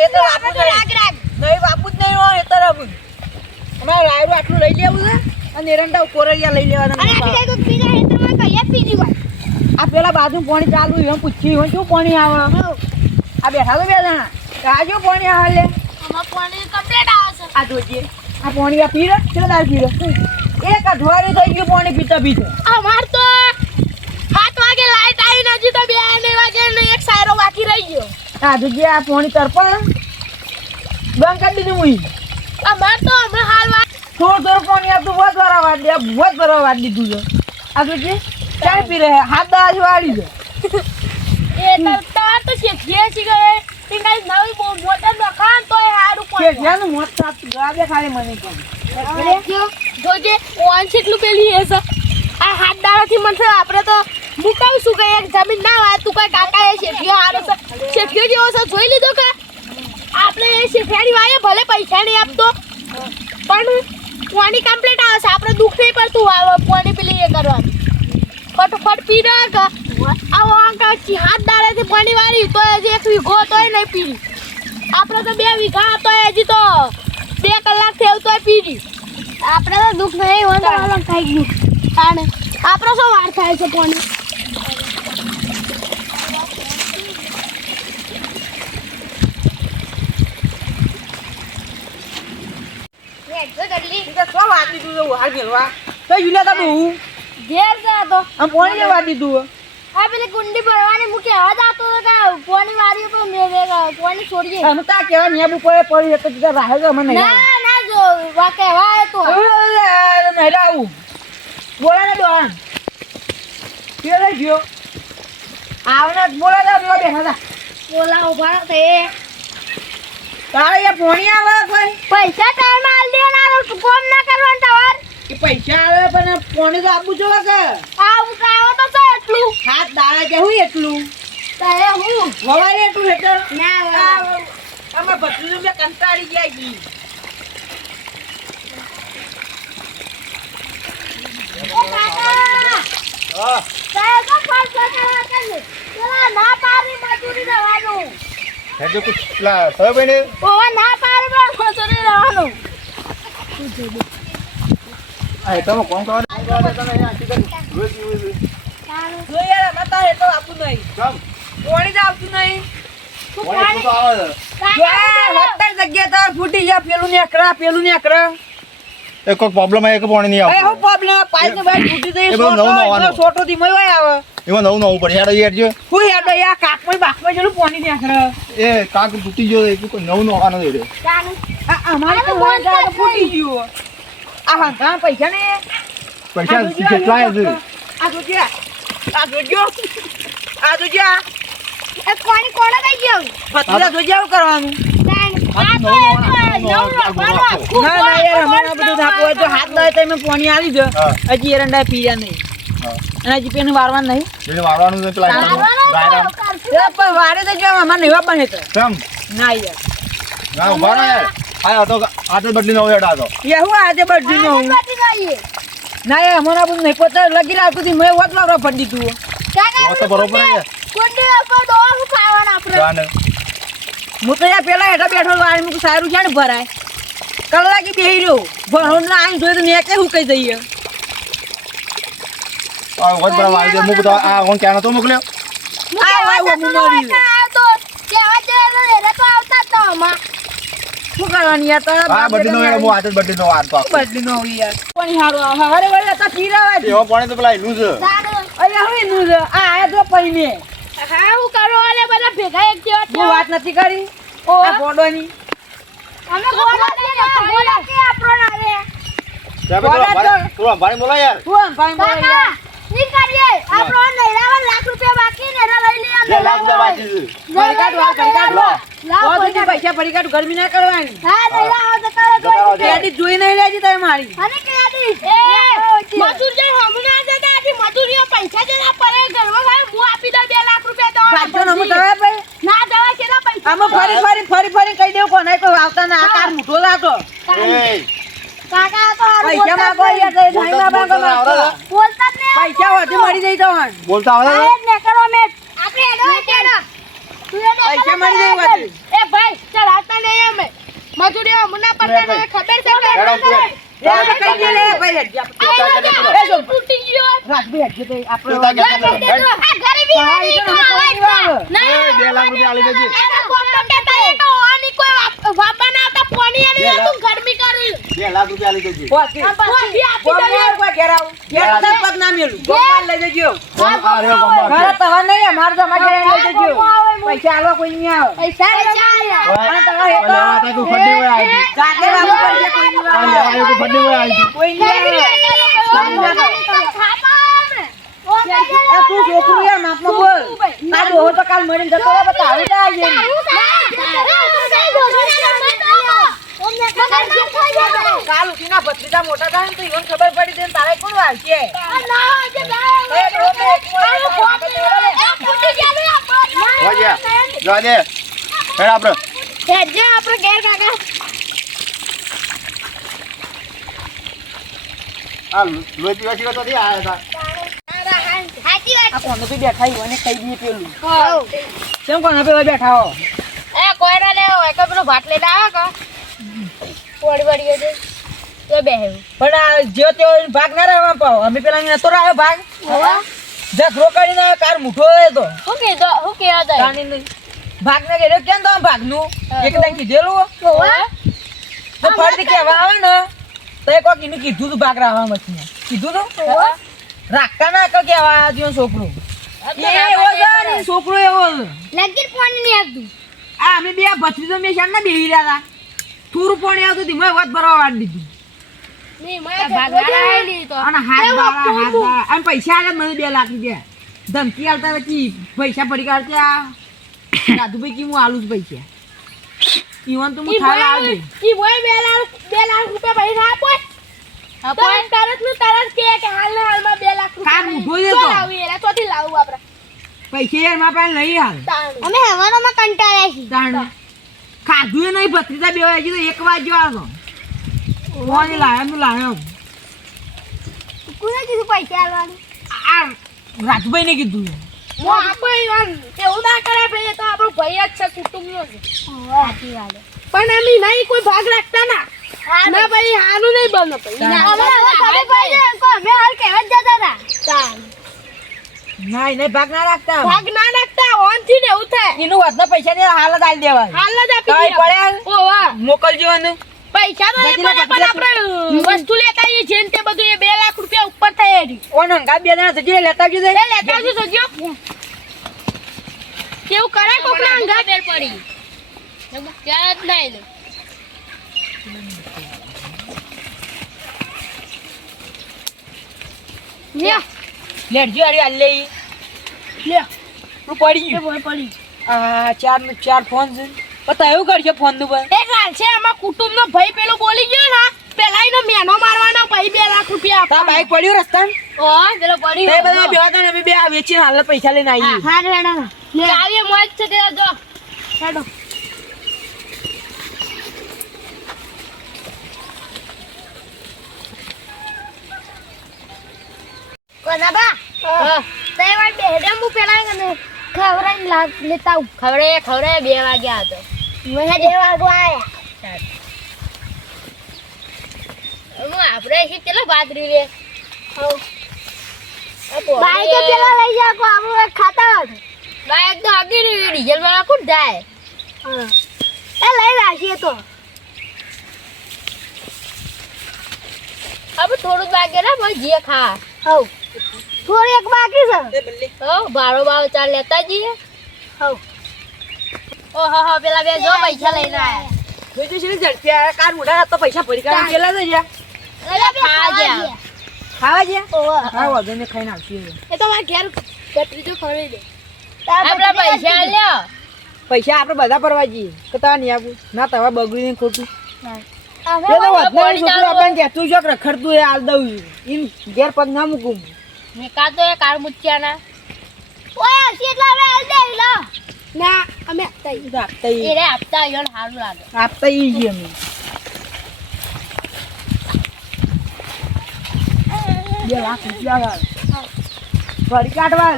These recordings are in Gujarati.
હેતર આપું નહીં બાપુ જ નહીં હોય હેતર આપું અમારે રાયડું આટલું લઈ લેવું છે અને એરંડા કોરડિયા લઈ લેવાના આ પેલા બાજુ પાણી ચાલુ એમ પૂછ્યું હોય શું પાણી આવે આ બેઠા તો બે જણા આજુ પાણી આવે લે આ જોજે આ પાણી આ પીરે કેટલા દાર પીરે એક અઠવાડિયું થઈ ગયું પાણી પીતા પીતા અમાર તો 7 વાગે લાઈટ આવી નજી તો 2 વાગે ને એક સાયરો બાકી રહી ગયો આ જોજે આ પાણી તરપણ બંધ કરી દીધું હું અમાર તો હમણાં હાલ થોડું પાણી આપતું બહુ ભરવા વાળી દીધું છે આ જોજે ચાય પી રહે હાથ દાજ વાળી છે એ તાર તો શેઠિયે છે કે ટિંગાઈ નવી બહુ મોટર નખાન તો એ હારું પડે શેઠિયાનું મોત સાપ ગાબે ખાલી મને કહે જોજે ઓન કેટલું પેલી હે છે આ હાથ દાડાથી મને આપણે તો મુકાવશું કે એક જમીન ના હોય તું કઈ કાકા એ શેઠિયો હારો છે શેઠિયો જેવો છે જોઈ લીધો કે આપણે એ શેઠિયાની વાય ભલે પૈસા નહીં આપતો પણ પાણી કમ્પ્લીટ આવે છે આપણે દુઃખ નહીં પડતું આવે પાણી પેલી એ કરવાનું ફટફટ પી ના કે આવો અંકા હાથ દાડેથી પાણી વાળી તો હજી 1 વીઘો તોય નહીં પી આપણે તો 2 વીઘા તો હજી તો 2 કલાક થયો તોય પી આપણે તો દુઃખ નહીં હોય અલગ થઈ ગયું તાણે આપણો શું વાર થાય છે પાણી ઘેર જાતો આમ પાણી લેવા દીધું આ પેલી કુંડી ભરવાની મૂકે હવા જાતો કે પાણી વાળી તો મેં પાણી છોડીએ અમે તા કેવા નેબ ઉપર પડી તો તું રાહે જો મને ના ના જો વા કહેવાય તો નહીં આવું બોલા ને દોન કે લઈ ગયો આવને બોલા ને બેઠા હતા બોલા ઉભા તે તારે એ પાણી આવે કોઈ પૈસા ટાઈમ આલ દે ના કોમ ના કરવાનું તવાર એ પૈસા આવે પણ પાણી તો આપવું જોવે કે આવું કાવો તો છે એટલું હાથ દાડા કે હું એટલું તે હું વવારે એટલું હેઠળ ના અમે ભત્રીજો મે કંટાળી ગયા છી હા સાહેબ કો ફોન કરવા કે પેલા ના પારી મજૂરી દેવાનું હેજો કુછલા સબ બને ઓ ના પારી મજૂરી દેવાનું આ તમે કોણ કરો તમે અહીંયા આખી રોજ જો યાર મતા હે તો આપું નહીં કમ પાણી જ આવતું નહીં પાણી તો આવે જો વત્તર જગ્યા તો ફૂટી ગયા પેલું ને અકરા એ કોઈ પ્રોબ્લેમ આવે કે પાણી નહીં એ આવતું હું પ્રોબ્લેમ પાઇપ ને બાઈક ફૂટી એ જઈ બધું નવું નવાનું. છોટો થી મય આવે એમાં નવું પડી હેડો યાર હું યાર યા કાકમાં બાકમાં જેલું પાણી ને અકરા એ કાક તૂટી ગયો એ કોઈ નવું આવવાનો છે અમારે તો વાંચ જાય ફૂટી ગયું આ હા પૈસા ને પૈસા કેટલા છે આ જોજો એ કોણી કોણ થઈ ગયો ભત્રીજા જોજો આવું કરવાનું ના યાર અમારે બધું થાકવું હોય તો હાથ લાવે તો એમાં પાણી આવી જ હજી એરંડા પીયા નહીં અને હજી પેલું વારવાનું નહીં એને વાળવાનું છે પેલા પણ વારે તો જો અમારે નહીં બને તો કેમ ના યાર ના ઉભા ના યાર આ તો આટલ બદલી નો હેડ આતો હું આજે બધી નું ના યાર અમારા બધું નહીં પોતા લગી લાવતું હતી મેં વોટ લાવવા પડી દીધું તો બરોબર છે કુંડી ઉપર દોવાનું ખાવાનું આપણે જાને હું તો યાર પેલા હેઠા બેઠો વાળી મૂકું સારું છે ને ભરાય કલાકી બેહી રહ્યો ભણો ના આવીને જોયું તો મેં કે હું કઈ જઈએ આ વોટ બરાબર આવી જાય મુક તો આ કોણ ક્યાં તો મોકલ્યો તો કેવા જે એને તો આવતા તો માં શું કરવાની યાર તારા આ બદલી નો હેડ હું આટલ બદલી નો વાત પાક બદલી નો હોય યાર પણ હારું હવારે વળે તો કીરાવા એવો પાણી તો પેલા એનું છે અરે હવે નું આ આયા તો પઈ મે હા હું કરો અને બધા ભેગા એક જેવા હું વાત નથી કરી આ બોડવાની અમે ગોળા કે આપણો ના રે તું ભાઈ બોલા યાર તું ભાઈ બોલ યાર ની કરીએ આપણો નૈરાવા લાખ રૂપિયા બાકી ને એના લઈ લે 2 લાખ રૂપિયા બાકી છે પડી કાઢ પૈસા પડી કાઢ ગરમી ના કરવાની હા નૈરાવા તો કરો ક્રેડિટ જોઈ નહીં લેજી તમે મારી અને ક્રેડિટ એ મજૂર જે હમણાં જતા આજી મજૂરીઓ પૈસા જેના પડે ઘરમાં ભાઈ હું આપી દઉં 2 લાખ રૂપિયા તો ભાજો નમો દવા ભાઈ ના દવા કેટલા પૈસા આમાં ફરી કહી દેવું કોને કોઈ આવતા ના આ કાર મૂઠો લાતો એ કાકા તો પૈસા માંગો યાર તે ભાઈ માં માંગો બોલતા જ ને પૈસા વધુ મળી જઈ તો બોલતા આવે ને કરો મે આપણે એડો કેડો તું એ પૈસા મળી જાય વાત. એ ભાઈ ચાલ હાથમાં નહીં અમે મજૂરી મુના પડતા ને ખબર છે કે હેડો તું હેડ. એ તો કઈ દે લે ભાઈ હેડ જા. એ જો તૂટી ગયો રાજભાઈ હેડ જે તો તું તાર આપણે ઘેર જા. હેડ. આ ગરીબી હા, વાળી એ તો ખાવાય ખાવાય છે. ના એ 2 લાખ રૂપિયા આલી દેજે. એના કોમ કે તઈ તો ઓની કોઈ વાપા ના આવતા પોણી બે એની લાખ. તું ગરમી કરી 2 લાખ રૂપિયા આલી દેજે. પોકી. પોણી આપી દે ગોમાર કોઈ ઘેર આવું. ઘેર તો પગ ના મેલું. ગોમાર લઈ જજો. કોણ આ રહ્યો ગંભા? ઘરે તમારે નહીં અમારે તો અમારે ઘરે લઈ જજો. પૈસા આલો કોઈ નહીં આવે. પૈસા આયા ઓય, અને તમારે ઓય, લેવા તા તું ફંડી હોય આવી હતી. જાતે લાવવું પડશે કોઈ નહીં ઓય, આવે. લેવા આવ્યો તું ફંડી હોય આવી હતી. કોઈ નહીં આવે. આ તું છોકરું યાર માપમાં બોલ. આ ડોહો તો કાલ મરીને જતો રહે, પણ તારું તો આવી જાય. કાલ ઉઠીના ભત્રીજા મોટા થાય ને તો ઈવન ખબર પડી દે ને તારે કોણ વાળશે? હોય જા. જવા દે. હેડ આપણે. આપણે ઘેર કાકા આ લોહી પીવા સિવાય તો નહીં આયા હતા. સાચી વાત આ કોનો બી બેઠા ઈવને ખાઈ દઈએ પેલું. છે. કેમ કોનો પેલા બેઠા હો? એ કોઈ ના લેવો એક પેલો ભાત લઈને આવે કા વળી વળી દે તો બેહ્યું પણ આ જે તેઓ ભાગ ના રહેવા પાવ. અમે પેલા નતો રહ્યો ભાગ. જખરો કરીને આવ્યો, કાર મુઠો હોય તો હું કીધું હું કહેવા દે કાની નહીં. ભાગ ને ગયેલો કેમ તો ભાગનું એકદમ કીધેલું તો ફરતી કહેવા આવે ને તો એ કોક એનું કીધું તું ભાગ રાખવા મચને કીધું તું રાખતા ના કે કહેવા જેવો છોકરો એ એવો છે ને છોકરો એવો છે. લગીર પાણી નહીં આવતું આ અમે બે ભત્રીજો મેં શાન ના બેહી રહ્યા હતા. થોડું પાણી આવતું હતું મેં વાત ભરવા વાળી દીધું નહીં મેં ભાગવાના આવેલી તો અને હાથ બાળા અને પૈસા આલે મને 2 લાખ રૂપિયા ધમકી આલતા હતી પૈસા પડી કાઢતા દાદુભાઈ કી હું આલું જ પૈસા ઈવન તો હું થાળ આવી ઈ મોય 2 લાખ રૂપિયા ભાઈ ના આપો તરત નું તરત કે હાલના હાલમાં 2 લાખ કાર રૂપિયા ઊભો છે તો. લાવી એલા ચોથી લાવું આપણે પૈસા યાર મારા પાસે નહીં હાલ અમે હવારોમાં કંટાળ્યા છીએ તાણ ખાધું એ નહીં ભત્રીજા બે વાગે તો 1 વાગ્યો આવ્યો કોણ લાયો કોને કીધું પૈસા આલવાનું આ રાજભાઈ ને કીધું મો આપણે એવું ના કરે ભાઈ તો આપણો ભાઈ જ છે કુટુંબનો છે સાચી વાત પણ અમે નહીં કોઈ ભાગ રાખતા ના ના ભાઈ હાનું નહીં બનો ભાઈ અમે હવે ભાઈ અમે હાલ કહેવા જ જતા હતા ના એને ભાગ ના રાખતા ભાગ ના રાખતા ઓન થી ને એવું થાય એનું વધના પૈસા ને હાલ જ આલી દેવાય હાલ જ આપી કાંઈ દીધા. પડ્યા? ઓવા મોકલજો ને પૈસા તો એ બધી ના પડે, પણ આપણે વસ્તુ લેતા આવીએ છીએ ને તે બધું એ 2 લાખ રૂપિયા ઉપર થાય એની. ઓન હંગા બે જણા જજે લેતા આવજો એ લેતા આવજો સજો કેવું કરે કોકના અંગા બેર પડી ક્યાં જ નહીં લે લેટજો આરી આલે ઈ લે હું પડી એ ગયું બોય પડી આ ચાર ફોન છે પતા એવું કરજો ફોન નું પર એક હાલ છે આમાં કુટુંબનો ભાઈ પેલો બોલી ગયો ને પેલા એનો મેનો મારવાનો ભાઈ 2 લાખ રૂપિયા તા આપવા બાઈક પડ્યું રસ્તા ઓ પેલો પડી તે બધા બેવા તા ને અમે બે આ વેચીને હાલ પૈસા લઈને આવી હા રેડા લે ચાવીએ મોજ છે તે જો હેડો કોના બા તે વાર બેહડે હું પેલા ને ખવરાઈને લેતા આવું ખવરે 2 વાગ્યા હતો મને 2 વાગવા આયા હું આપણે છે કેટલો બાદરી લે બાઈક પેલા લઈ જા કો આપણું ખાતા બાઈક તો આગી ડીઝલ વાળા કોણ જાય એ લઈ રાખીએ તો अब થોડું બાકી ના ભાઈ જે ખા હવ થોડી એક બાકી છે એ બલ્લે હવ ભાડો બાવ ચાલ લેતા જઈએ હવ ઓહો હો પેલા બે જો પૈસા લઈને આયા જોઈજો છે ઝડપી આ કાર મોઢા તો પૈસા પડી કાઢી પેલા જ જા ખાવા ગયા ખાવા જા ઓહો હા વાંધો ને ખાઈને આવશું એ તો મારા ઘેર કતરી તો ખરી દે આપડા પૈસા લ્યો પૈસા આપણે બધા પરવા જઈએ કે તા નહીં આપું ના તવા બગડીને ખોટું અમે એ તો વધનારી છોકરું આપણને કહેતું છે કે રખડતું એ આલ દઉં ઈન ઘેર પગ ના મૂકું મેકા તો એ કાર મુચ્યાના ઓય હસી એટલે હવે આલ દે લો ના અમે આપતા ઈ તો આપતા ઈ- એ રે આપતા ઈયોને સારું લાગે આપતા ઈ છીએ અમે 2 લાખ રૂપિયા વાળ ફરી કાઢવા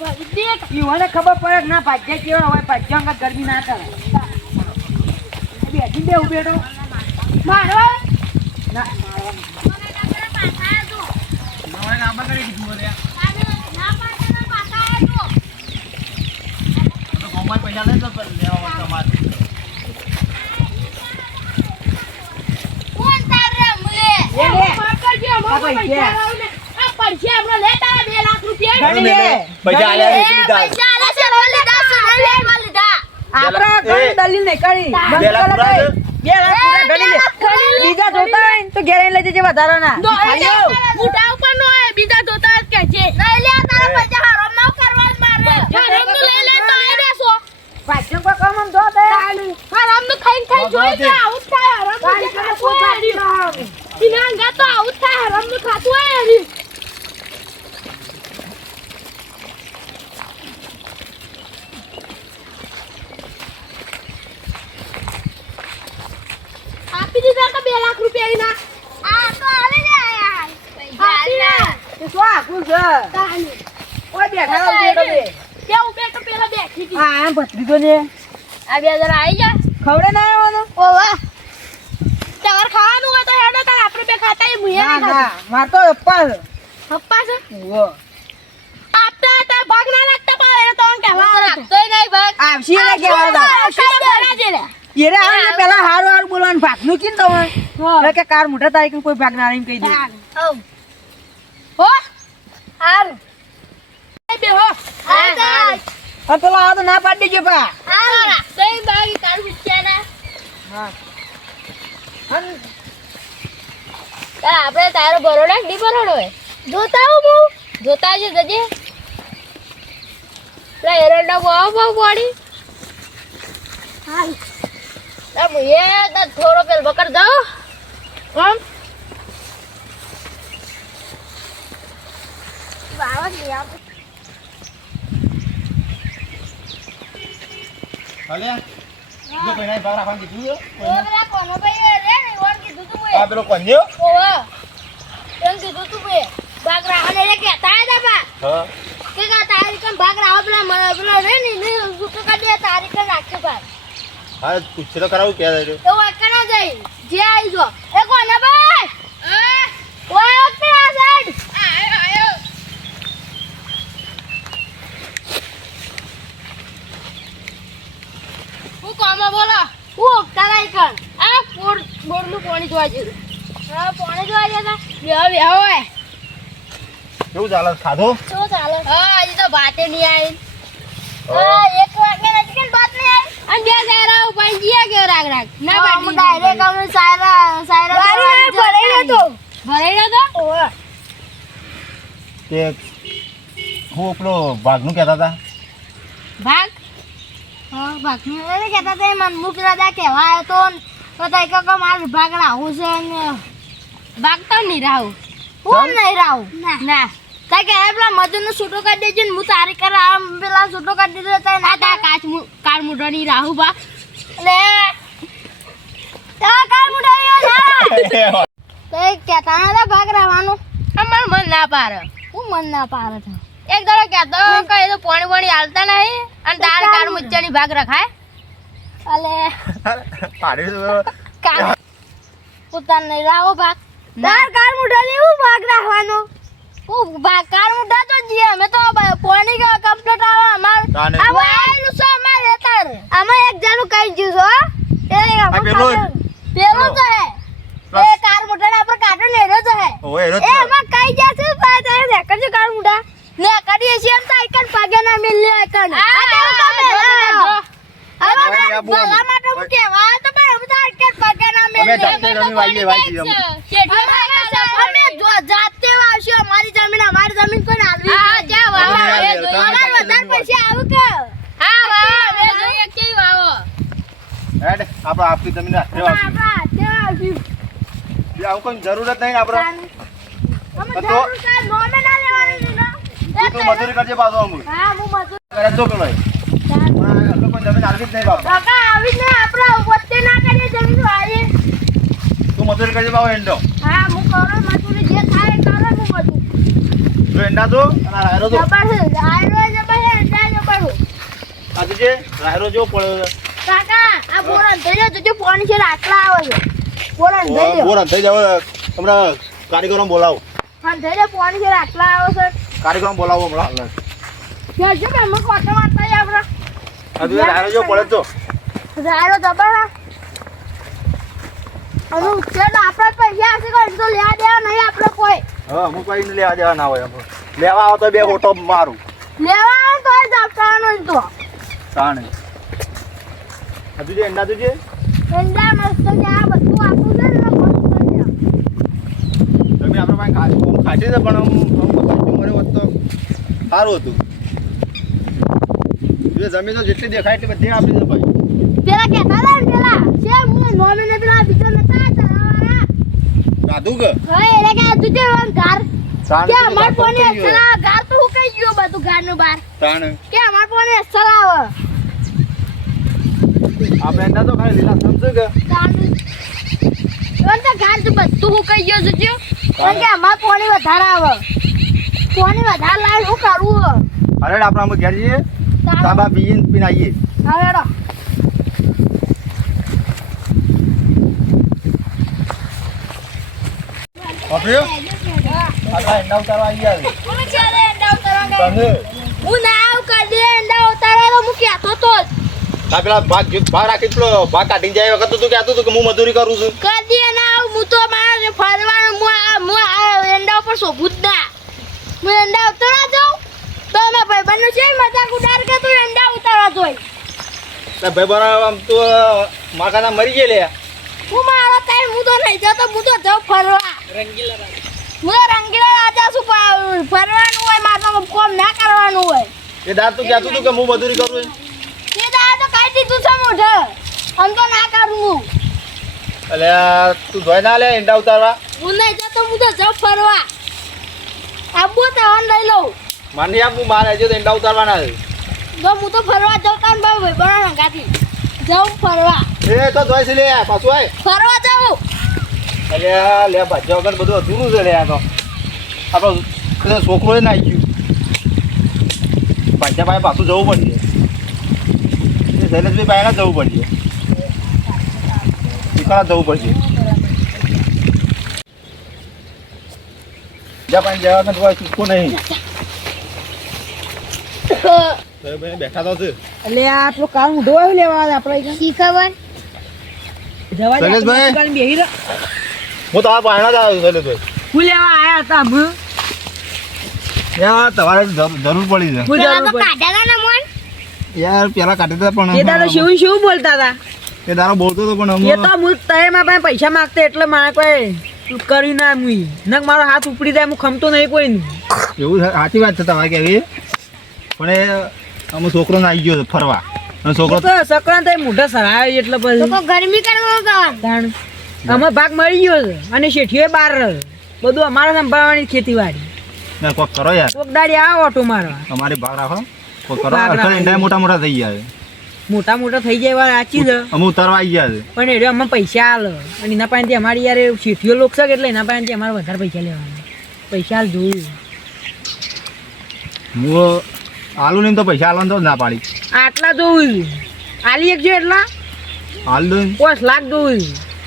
દેખ ઈવોને ખબર પડે કે ના ભાગ્યા કેવા હોય ભાગ્યા અંગત ગરમી ના કરે બેઠી દે ઉભેટો મારો ના નવાઈ લાંબા કરી દીધું બોલે તો ગોમાઈ પૈસા લઈ તો લેવા હોય તમારે કોણ તારે મુલે એ લે. કરજો આ પૈસા. આ પૈસા આપણે લેતા 2 લાખ રૂપિયા ગણી લે. પૈસા આલ્યા છે લીધા પૈસા આલે છે લો લીધા છે લેવા લીધા આપણે એ. ઘણી દલીલ નહીં કરી. બંધ 2 લાખ કરો પૂરા તોય. 2 લાખ પૂરા ગણી લે. બીજા જોતા હોય ને તો ઘેર આઈને લઈ જજે વધારાના. ખાઈઓ. મોટા ઉપર નો હોય બીજા જોતા જ કે છે લઈ લે તારા પૈસા હરામ ના કરવા મારે હરામ નું લઈ લે તો આઈ દેસો ભાગ્યા કોઈ કામ આમ જો તે. હરામ નું ખાઈ ખાઈ જોઈ તો આવું જ થાય હરામ નું ભાગ્યા ખાતું કોઈ હોય ભાગ્ય ના આવે. ઇના ગા તો આવું જ થાય હરામ નું ખાતું હોય હરી આપી દીધા કે 2 લાખ રૂપિયા ઇના આ તો આલે લે પૈસા આલે તે શું આખું છે? તાની ઓય બેઠા રહો બેઠો બે. કેવું બેઠો પેલા બેઠી હતી હા, આમ ભત્રીજો ને. આ 2 જણા આવી જા ખવડે ના આવવાનો? ઓવા તમાર ખાવાનું હોય તો હેડો તાર આપણે બે ખાતા એ મુયે ના, ના ના. માર તો અપ્પા છે. પપ્પા છે ઉવ્વ. આપતા હતા ભાગ ના લાગતા પણ એને તો કહેવા રાખતોય નહીં ભાગ આવશે એને કહેવા દો. ઈરે આવે ને પેલા હારું હારું બોલવાનું ભાગનું કીને તમે. એટલે કે કાર મોટા તારીખે કોઈ ભાગ ના આવે એમ કહી દે. હો હાર એ બે હો અને પેલો આ તો ના પાડી દેજો પા. હાર રાખતોય ભાગ તાર વિચારા હા. અને આપણે તારો બરોડા ડી બરોડો હોય જોતા હું બહુ જોતા જ જજે લે એરંડા બહુ પડી હાલ તમ એ તો થોડો પેલ બકર દો કોમ વાવા ની આપ હાલ્યા જો કોઈ નહીં ભાગ રાખવાનું કીધું છે ઓબરા કોનો ભાઈ રે ને ઓર કીધું તું આ પેલો કોન્યો ઓવા એમ કીધું તું બે ભાગ રાહને રે કે તાય દા હા કે કા તારીખ ભાગ રાહ પેલા રે ને સુકો કાઢે તારીખ રાખ્યો ભાગ હા પૂછે તો કરાવું કે જાય તો વાકણા જઈ જે આવી જો એ કોને ભાઈ ઓય ઓતે આ સાઈડ આયો હું કોમાં બોલો હું તારાઈ કર આ બોરનું પાણી જોવા જેવું હા પાણી જોવા જતા બે હોય કેવું ચાલે ખાધો શું ચાલે હા હજી તો ભાતે નહીં આવી હા 1 વાગ્યા નથી કે બાત નહીં આવી અને બે સાયરા ઉપાઈ જીયા કે રાગ રાગ ના બાટી ડાયરેક્ટ અમે સાયરા ભરાઈ નતો ઓવા તે હું પેલો ભાગનું કહેતા હતા ભાગ હા ભાગ ને એને કહેતા તે મન મુક દાદા કહેવા આવ્યો તો પતા કે માર ભાગ રાહું છે ને ભાગ તો નહીં રાહું હું નહીં રાહું ના તા કે પેલા મજૂરનો છૂટો કરી દેજો ને હું તારી કર આમ પેલા છૂટો કરી દીધો તો ના તા કાર મુઢાની રાહુ બા લે તા કાર મુઢાની ના તે કહેતા ના ભાગ રાવાનું અમાર મન ના પાર હું મન ના પાર છે એક દડો કહેતો કે એ તો પાણી હાલતા નહીં અને તાર કાર મુચ્ચાની ભાગ રખાય અલે પાડ્યું કાર પોતાને નહીં રાહો ભાગ તાર કાર મુઢાની હું ભાગ રાખવાનો હું કાર મુઢા તો જીએ અમે તો પાણી કમ્પ્લીટ આવે અમાર તાને હવે આયેલું છે અમાર હેતર અમે એક જાનું કઈ જ્યું છો એ પેલો તો હે એ કાર મુઢાના પર કાટો નેરો તો હે ઓય એરો એ અમે કઈ જાશું ભાઈ તારે દેખજો કાર મુઢા ને કરી છે એમ તો આઈકન પાગે ના મિલ લે આઈકન આ કેવું કામ હે ભલા માટે હું કહેવા તો ભાઈ અમે તો આઈકન પાગે ના મિલ અમે જાતે રમી વાઈએ અમે અમે જાતે વાવશું અમારી જમીન કોને આલવી હા જા વાવા એ જોઈ વધારે પછી આવું કે હા વાવા મે જોઈએ કેવી વાવો હેડ આપણે આપી જમીન રાખે આપા તે આવશું એ આવું કોઈ જરૂરત નહીં આપણે અમે તો- જરૂર છે નોમે ના લેવાની ને તું મજૂરી કરજે પાછો અમુ હા હું મજૂર કરે તો પેલો પણ કોઈ જમીન આલવી જ નહીં બાપ કાકા આવી ને આપણે વચ્ચે ના કરીએ જમીન વાઈએ તું મજૂરી કરજે બાપ એન્ડો હા હું કરો મજૂરી જે થાય એ કરો હું મજૂર જો એંડા જો અને આ રાયરો જો જબર છે આયરો જબર છે જા જબર આ જે રાયરો જો પડ્યો છે. કાકા આ બોરા થઈ જાય તો પાણી છે આટલા આવે છે બોરા થઈ જાય બોર થઈ જાવ હમણાં કારીગરો બોલાવો. હા થઈ જાય પાણી છે આટલા આવે છે કારીગરો બોલાવો હમણાં. કે જો કે મને કોટા મારતા જાય આપડા આ જે રાયરો જો પડે તો આયરો જબર છે અને ઉકેલ આપણા પૈસા હશે કોઈ તો લેવા દેવા નહીં આપણે કોઈ હા અમુક કઈ લેવા દેવા ના હોય આપણે. લેવા આવો તો બે ફોટો મારું લેવા આવે તો જ આપવાનો તો તાણે. આ તુજે એંડા તુજે એંડા મસ્ત છે આ બધું આપું છે ને તમે આપણે પાસે ખાટી છે પણ મને હોત તો સારું હતું. જમીન તો જેટલી દેખાય એટલી બધી આપી દે ભાઈ. પેલા કહેતા હતા ને પેલા છે હું નોમીને પેલા બીજા નતા ચલાવવાના ગાધું કે હવે એટલે કે તું જે ઘર તાણે કે અમાર તો કોને ગાધું ચલાવ ઘર તો હું કઈ ગયો બધું ઘરનું બહાર તાણે કે અમાર કોને ચલાવ આપણે એંડા તો ખાલી લીલા સમજે કે તો ઘર તો બધું હું કઈ ગયો છું કારણ કે અમાર પાણી વધારે આવે પાણી વધારે લાવે શું કરવું અરે આપણે અમે ઘેર જઈએ તાબા પીને આવીએ. હવે રો ઓપ્યો આ એંડા ઉતારવા આવી આવે. કોણ ચાલે એંડા ઉતારવા તમે હું ના આવ કરી દે એંડા ઉતારવા તો હું કહેતો તો આ પેલા ભાગ રાખી પેલો ભાગ કાઢી જાય વખત તું કહેતું હતું કે હું મજૂરી કરું છું. કરી દે ના આવ હું તો મારે ફરવાનું હું આ એંડા ઉપર શોભું જ ના હું એંડા ઉતારવા જાઉં તો મેં ભાઈબંધનો છે મજાક ઉડાર કે તું એંડા ઉતારવા જોઈ ભાઈ બરાબર આમ તું મારા કાના મરી ગયા લે. હું મારા ટાઈમ હું તો નહીં જતો હું તો જાઉં ફરવા હું તો રંગીલા રાજા છું ફરવાનું હોય મારે કોમ ના કરવાનું હોય એ દાદ તું કહેતું હતું કે હું મજૂરી કરું છું. તે દા તો કહી દીધું છે મોઢે આમ તો ના કરું હું એટલે તું જોઈ ના લે એંડા ઉતારવા. હું નહીં જતો હું તો જાઉં ફરવા આબુ તો લઈ લઉં માની આપું મારે હજુ તો એંડા ઉતારવાના છે. જો હું તો ફરવા જાઉં તાન ભાઈ બના હંગાથી જાઉં ફરવા એ તો જોઈ છે લે પાછું આય. ફરવા જાઉં એટલે લે ભાજ્યા વગર બધું અધૂરું છે લે આ તો. આપણો પેલો છોકરો એ નાઈ ગયું ભાજ્યા પાસે પાછું જવું પડશે. એ શૈલેષભાઈ પાસે જવું પડશે. શીખવા જવું પડશે. જ્યાં પાસે જવા કે તમારે ચૂકવું નહીં. બેઠા તો છે. એટલે આ આપણો કાર ઊંધો આવ્યો લેવા આપણે શી ખબર જવા દે શૈલેષભાઈ. આપણે બેહી રહો. હું તમારા પાસે જ આવ્યો શૈલેષભાઈ. હું લેવા આયા હતા અમે યાર તમારે જરૂર પડી છે. હું પેલા જરૂર તો પડી. કાઢ્યા ના મોન યાર પેલા કાઢી હતા એ પણ દાડો શિવ શિવ બોલતા હતા એ દારો બોલતો હતો પણ એ તો હું તહેમાં પાસે પૈસા માંગતા એટલે મારે કોઈ કર્યું ના મુઈ નક મારો હાથ ઉપડી જાય હું ખમતો નહીં કોઈનું એવું સાચી વાત છે તમારે કેવી પણ એ અમે છોકરો આવી ગયો છે ફરવા અને છોકરો તો સકરાંત એ મોઢા સરાય એટલે તો પછી કોઈ ગરમી કરવા ગાવાનું તાણ અમે ભાગ મળી ગયો છે અને શેઠીએ બહાર રહે બધું અમારે સંભાળવાની ખેતીવાડી ને કોક કરો યાર કોક દાડી આવો ઓટો મારવા અમારી ભાગ રાખો કોક કરો ભાગ રાખો. એંડા મોટા મોટા થઈ ગયા છે મોટા મોટા થઈ જાય વાત સાચી છે અમે ઉતારવા આવી ગયા છે પણ એ અમે પૈસા આલે અને એના પાસેથી અમારી યાર શેઠીઓ લોક છે એટલે એના પાસેથી અમારે વધારે પૈસા લેવાના પૈસા હાલ જોયું હું આલુ નહીં તો પૈસા આલવાનું તો જ ના પાડી આટલા જોવું આલી એક છે એટલા હાલ દઉં 5 લાખ જોવું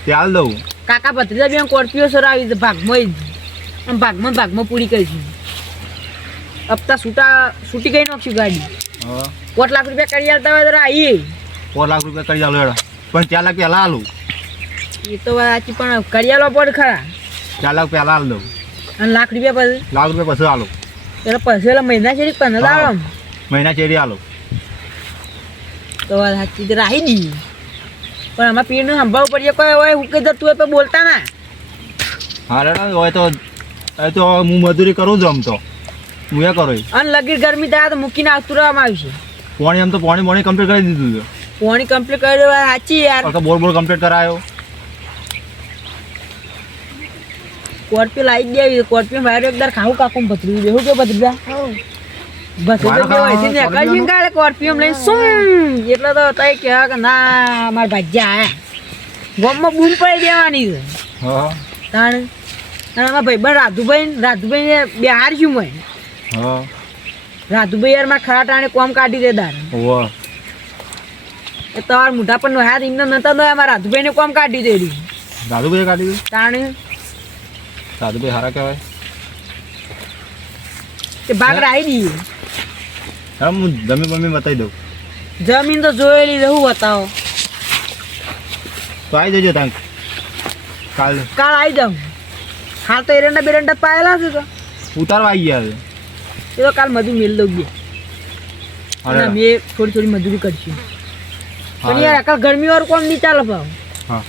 તે હાલ દઉં કાકા ભત્રીજા બે કોર્પિયો સર આવી છે ભાગમાં જ આમ ભાગમાં પૂરી કરીશું હપ્તા છૂટી ગઈ નાખશું ગાડી હા 5 લાખ રૂપિયા કરી આલતા હોય તો આવીએ 4 લાખ રૂપિયા કરી આલો એડા પણ 4 લાખ પહેલા આલું એ તો સાચી પણ કરી આલવા પડે ખરા 4 લાખ પહેલા હાલ દઉં અને લાખ રૂપિયા પછી લાખ રૂપિયા પછી આલો એટલે પછી એટલે મહિના છે 15 આવે મહિના ચેરી આલો તો વાત સાચી તો રાહી દઈએ પણ આમાં પીરનું સંભાળવું પડીએ કોઈ હોય હું કઈ જતું હોય તો બોલતા ના હા રેડા હોય તો એ તો હું મજૂરી કરું છું આમ તો હું એ કરું અને લગી ગરમી થાય તો મૂકીને આવતું રહેવામાં આવશે પાણી આમ તો પાણી કમ્પ્લીટ કરી દીધું છે પાણી કમ્પ્લીટ કરી વાત સાચી યાર બોર કમ્પ્લીટ કરાયો સ્કોર્પિયો લાવી દેવી સ્કોર્પિયો મારે એકદાર ખાવું કાકું ભત્રીજું દેવું કે ભત્રીજા સ્કોર્પિયો લઈને શું એટલે તો તઈ કહેવા કે ના મારા ભાગ્યા આયા ગામમાં બૂમ પડી દેવાની છે હા તાણ અને અમારા ભાઈબંધ રાધુભાઈ બે હાર છું મેં હા રાધુભાઈ યાર માં ખરા ટાણે કોમ કાઢી દે દાર ઓવો એ તમાર મોઢા પર નો હાથ એમને નતા દો અમારા રાધુભાઈ ને કોમ કાઢી દે દાદુભાઈ કાઢી દે તાણે દાદુભાઈ હારા કહેવાય તે ભાગ રાહી દઈએ હા હું જમીન બમીન બતાવી દઉં જમીન તો જોયેલી રહું બતાવો તો આવી જજો તાંક કાલ કાલ આવી જાઉં હાલ તો એરંડા બેરંડા પાયેલા છે તો ઉતારવા આવી ગયા હવે એ તો કાલ મજૂરી મેળ દઉં ગયા અરે અમે થોડી થોડી મજૂરી કરશું પણ યાર કાલ ગરમી વાળું કોમ નહીં ચાલે ભાવ હા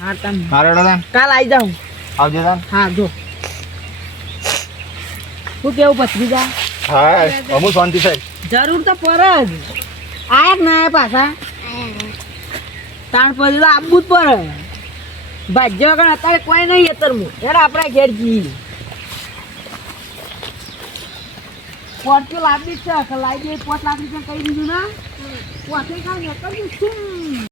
હા તમે હારે તાન કાલ આવી જાઉં આવજો તાન હા જો શું કેવું ભત્રીજા હા અમુ શાંતિ સાહેબ જરૂર તો પર જ આયા કે ના આયા પાછા તાણ પછી તો આપવું જ પડે ભાજ્ય વગર અત્યારે કોઈ નહીં અત્યારમાં યાર આપણા ઘેર જઈએ પોર્ચ્યુલ આપી જ છે લાવી દે 5 લાખ રૂપિયા કહી દીધું ના પોતે કાંઈ નકર શું